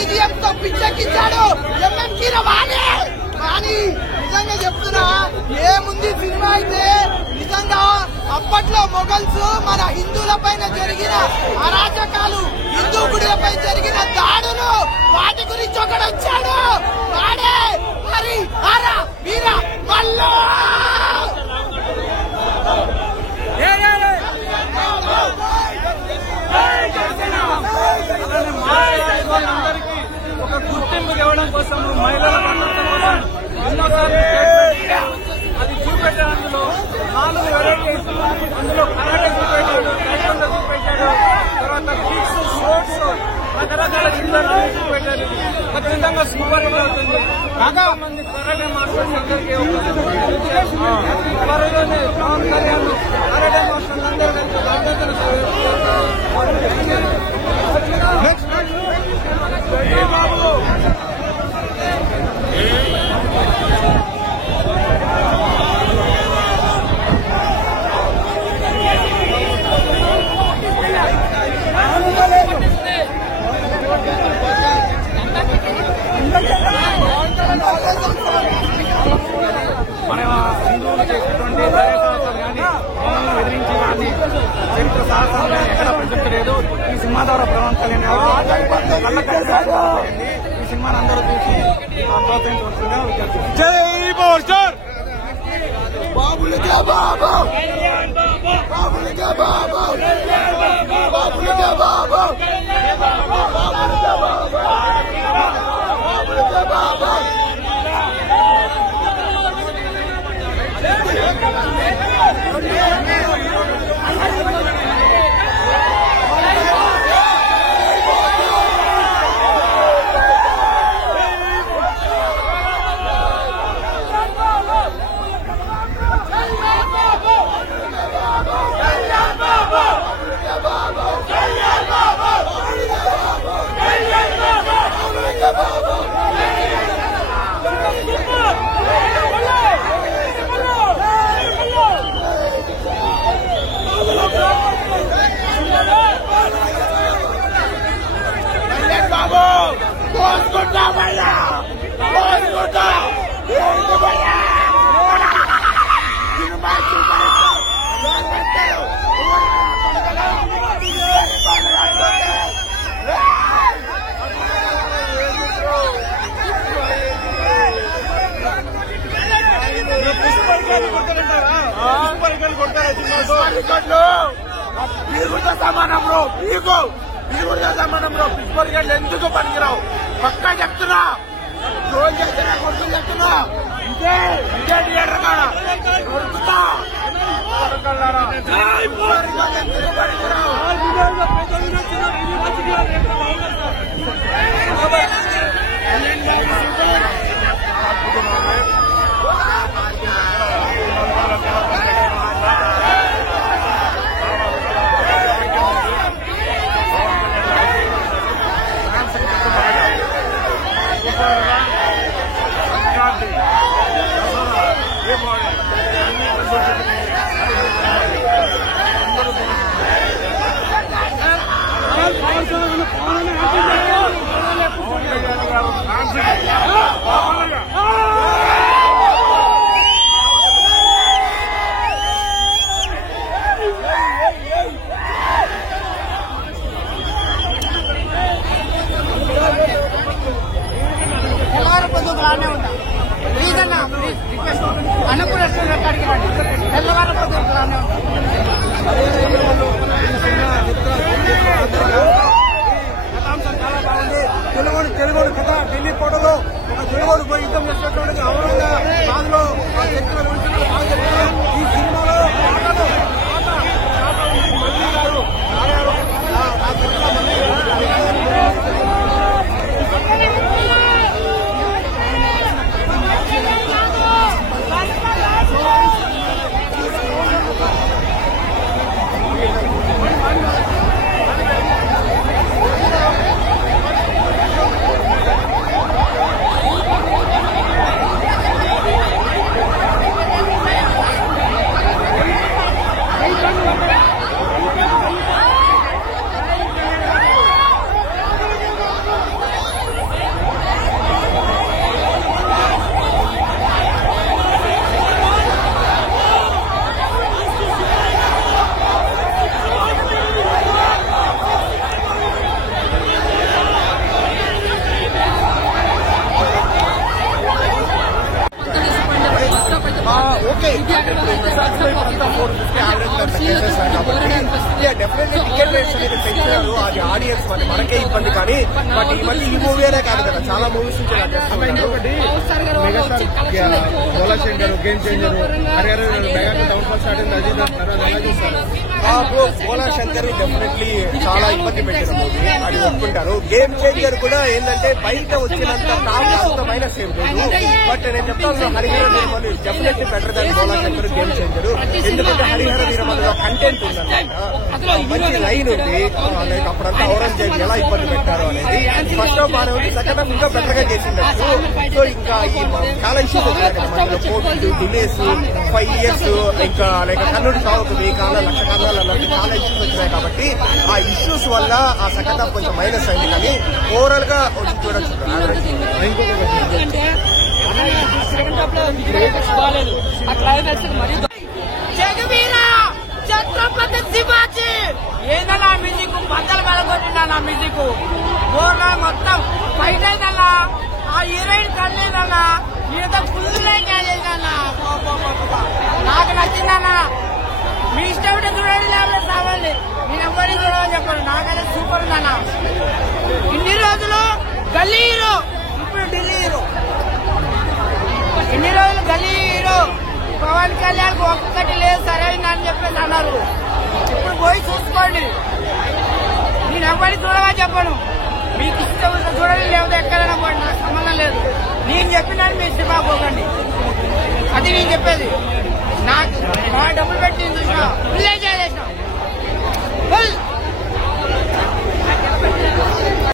BGM తో పిచ్చెక్కించాడు ఎంఎంకి వాడే. కానీ నిజంగా చెప్తున్నా, ఏముంది సినిమా అయితే నిజంగా అప్పట్లో మొఘల్స్ మన హిందువుల పైన జరిగిన అరాచకాలు, హిందూ గుడిలపై జరిగిన దాడులు, వాటి గురించి ఒకడు వచ్చాడు. వాడే మరి ఆరా వీర మల్లు. అందరికీ ఒక గుర్తింపు ఇవ్వడం కోసం, మహిళల మన్నత కోసం ఎన్నోసార్లు అది చూపెట్టాడు. అందులో 4 వెరైటీస్, అందులో కరాటే చూపెట్టాడు, టైక్వాండో చూపెట్టాడు, తర్వాత కిక్స్, షోట్స్, రకరకాల చిత్రాలు చూపెట్టాడు. ఖచ్చితంగా సూపర్ హిట్ అవుతుంది. చాలా మంది కరాటే మాస్టర్స్ అందరికీ త్వరలోనే పవన్ కళ్యాణ్ కరాటే మాస్టర్స్ అందరూ మన హిందువులు చేసేటువంటి దయాసాహసాలు కానీ, మమ్మల్ని ఎదిరించి కానీ చరిత్ర సాహసాలు కానీ ఎక్కడ ప్రచురించలేదు. ఈ సినిమా ద్వారా పవన్ కళ్యాణ్ ఈ సినిమాని అందరూ చూసి ప్రోత్సహించవలసిందిగా విజ్ఞప్తి. జై బోల్సర్ బాబులకే బాబు, బాబులకే బాబు, బాబులకే బాబు, బాబులకే బాబు. సమానంలో పిచ్చుకోరిగడ్లు ఎందుకు పనికిరావు? పక్కా చెప్తున్నా, రోజు చేస్తున్నా, కొడుకు చెప్తున్నా. ఇదే థియేటర్ కాడ దొరుకుతా. ఎందుకు పనికిరావు? అన్నపూర్ రెస్టారెంట్ అడిగి తెల్లవారు పొద్దులానే కథాంశం చాలా బాగుంది. తెలుగు కథ ఢిల్లీ కోటలో ఒక తెలుగు పోయి యుద్ధం చేసినటువంటి గౌరవంగా అందులో ఈ సినిమాలో పాటలు మళ్ళీ గారు డెఫినెట్లీ టికెట్ రేట్స్ అనేది పెంచారు, అది ఆడియన్స్ మనకే ఇబ్బంది. కానీ బట్ ఈ మధ్య ఈ మూవీ అనే కాదు కదా, చాలా మూవీస్ నుంచి శంకర్ గేమ్ చేంజర్ గోలా శంకర్ డెఫినెట్లీ చాలా ఇబ్బంది పెట్టిన మూవీ, అది ఒప్పుకుంటారు. గేమ్ చేంజర్ కూడా ఏంటంటే బయట వచ్చినంత టాప్ అంత మైనస్ ఏం లేదు. బట్ నేను చెప్తాను Harihara Veeramallu definitely better than గోలా శంకర్ గేమ్ చేంజర్. ఎందుకంటే హరిహర వీరమల్లులో కంటెంట్ ఉందన్నమాట, మంచి లైన్ ఉంది. లైక్ అప్పుడంతా ఔరంగజేబ్ ఎలా ఇబ్బంది పెట్టారు అనేది ఫస్ట్ ఆఫ్ బాగా ఉంది, సెకండ్ ఆఫ్ ఇంకా బెటర్ గా చేసిండొచ్చు. సో ఇంకా ఈ చాలా ఇష్యూస్ వచ్చాయి కదా మధ్యలో, కోర్టు డిలేస్ 5 years, ఇంకా లైక్ కన్నుడు సాగుతుంది కాలం 1,00,000 కాలాలు అలాంటి చాలా ఇష్యూస్ వచ్చినాయి. కాబట్టి ఆ ఇష్యూస్ వల్ల ఆ సెకండ్ హాఫ్ కొంచెం మైనస్ అయింది. కానీ ఓవరాల్ గా చూడొచ్చు. ఛత్రపతి శివాజీ ఏదన్నా మ్యూజిక్ బద్దలు బలగొట్టిందా నా మ్యూజిక్ ఓనా మొత్తం ఫైట్ అయిందన్నా. ఆ హీరోయిన్ కళ్ళేదన్నా, ఈత ఫుల్ చేసేదన్నా. నాకు నచ్చిందన్నా. మీ ఇష్టం చూడండి, లేకపోతే కావాలి. నేను ఎవరికి చూడాలని చెప్పాను, నాకైతే సూపర్ ఉందన్నా. ఇన్ని రోజులు గల్లీ హీరో, ఇప్పుడు ఢిల్లీ హీరో. ఇన్ని రోజులు గల్లీ హీరో పవన్ కళ్యాణ్ ఒక్కటి లేదు సరైందని చెప్పేసి అన్నారు. ఇప్పుడు పోయి చూసుకోండి. నేను ఎవరికి చూడగా చెప్పను, మీకు ఇష్టం చూడండి, లేకపోతే ఎక్కడైనా పోండి, నాకు సంబంధం లేదు. నేను చెప్పినా మీరు సినిమా పోకండి, అది నేను చెప్పేది. నాకు డబ్బులు పెట్టి చూసినా ఫుల్ ఎంజాయ్ చేసినా.